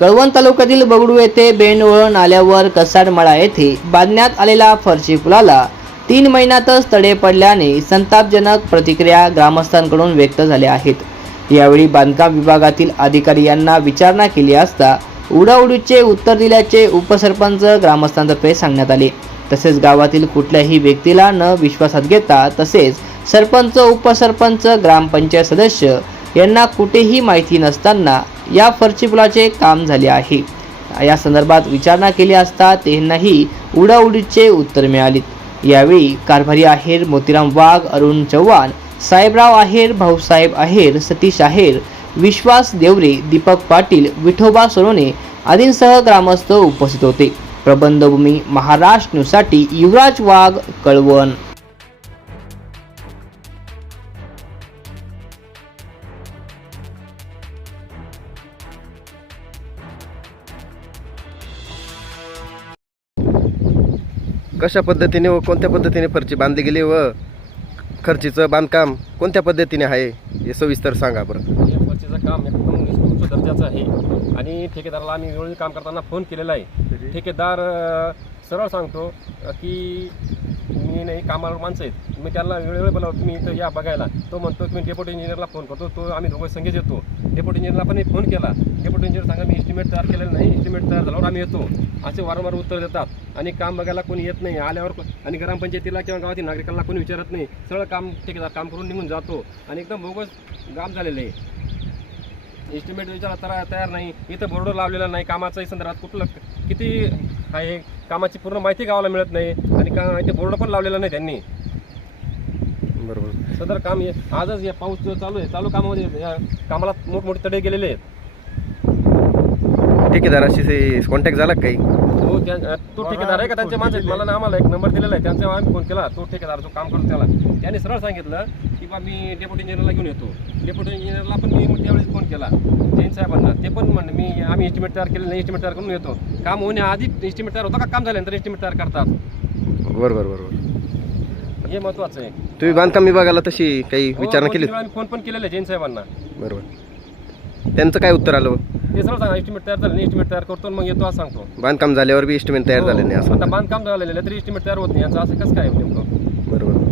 कळवण तालुक्यातील बगडू येथे बेंडवळ नाल्यावर कसाडमळा येथे बांधण्यात आलेल्या फरशी पुलाला तीन महिन्यातच तडे पडल्याने संतापजनक प्रतिक्रिया ग्रामस्थांकडून व्यक्त झाल्या आहेत. यावेळी बांधकाम विभागातील अधिकारी यांना विचारणा केली असता उडाउडीचे उत्तर दिल्याचे उपसरपंच ग्रामस्थांतर्फे सांगण्यात आले. तसेच गावातील कुठल्याही व्यक्तीला न विश्वासात घेता तसेच सरपंच उपसरपंच ग्रामपंचायत सदस्य यांना कुठेही माहिती नसताना या फरची पुलाचे काम झाले आहे. या संदर्भात विचारणा केली असता त्यांनाही उडाउडीचे उत्तर मिळाले. यावेळी कारभारी आहेर मोतीराम वाघ अरुण चव्हाण साहेबराव आहेर भाऊसाहेब आहेर सतीश आहेर विश्वास देवरे दीपक पाटील विठोबा सोनोने आदींसह ग्रामस्थ उपस्थित होते. प्रबंधभूमी महाराष्ट्र न्यूजसाठी युवराज वाघ कळवण. कशा पद्धतीने व कोणत्या पद्धतीने फरची बांधली गेली व खर्चीचं बांधकाम कोणत्या पद्धतीने आहे हे सविस्तर सांगा बरं. या फरशीचं काम एकदम निष्ठ उच्च दर्जाचं आहे. आणि ठेकेदाराला आम्ही वेळोवेळी काम करताना फोन केलेला आहे. ठेकेदार अं, सरळ सांगतो अं, की मी नाही कामाला माणसं आहेत. मी त्यांना वेळोवेळी बोलावतो तुम्ही इथं या बघायला. तो म्हणतो की मी डेप्युटी इंजिनियरला फोन करतो. तो आम्ही दोघं संगीत येतो. डेप्युटी इंजिनियरला पण मी फोन केला. डेप्युटी इंजिनियर सांगा मी एस्टिमेट तयार केलेलं नाही. एस्टिमेट तयार झाल्यावर आम्ही येतो. असे वारंवार उत्तर देतात. आणि काम बघायला कोणी येत नाही. आल्यावर आणि ग्रामपंचायतीला किंवा गावातील नागरिकांना कोणी विचारत नाही. सगळं काम ठेकेदार काम करून निघून जातो. आणि एकदम बोगस काम झालेलं आहे. एस्टिमेट विचारा तयार तयार नाही. इथं बोर्ड लावलेला नाही. कामाच्याही संदर्भात कुठलं किती आहे? कामाची पूर्ण माहिती गावाला मिळत नाही. आणि का इथे बोर्ड पण लावलेला नाही त्यांनी. बरोबर. सदर काम आजच या पाऊस चालू आहे. चालू कामामध्ये या कामाला मोठमोठे तडे गेलेले आहेत. ठेकेदाराशी कॉन्टॅक्ट झाला का काही? तो त्या- तो ठेकेदार आहे का? त्यांचे माणसं आहेत? मला ना आम्हाला एक नंबर दिलेला आहे. त्यांच्यावर आम्ही फोन केला. तो ठेकेदार जो काम करतो त्याला. त्याने सरळ सांगितलं की बा मी डेप्युटी इंजिनियरला घेऊन येतो. डेप्युटी इंजिनियरला पण मी त्यावेळेस फोन केला. जैन साहेबांना. ते पण म्हणले मी आम्ही एस्टिमेट तयार केलं नाही. एस्टिमेट तयार करून येतो. काम होण्याआधी एस्टिमेट तयार होतं का? काम झाल्यानंतर एस्टिमेट तयार करतात. बरोबर बरोबर. हे महत्वाचं आहे. तुम्ही बांधकाम विभागाला तशी काही हो, विचारणा दोन केली वेळा आम्ही फोन पण केलेला आहे जैन साहेबांना. बरोबर. त्यांचं काय उत्तर आलं? हे सगळं सांगा एस्टिमेट तयार झालं नाही एस्टिमेट तयार करतो आणि मग येतो असं सांगतो. बांधकाम झाल्यावर बी इस्टिमेंट तयार हो, झाले नाही असं आता बांधकाम झालेलं आहे, तरी इस्टिमेट तयार होत नाही. यांचं असं कसं काय नेमकं? बरोबर.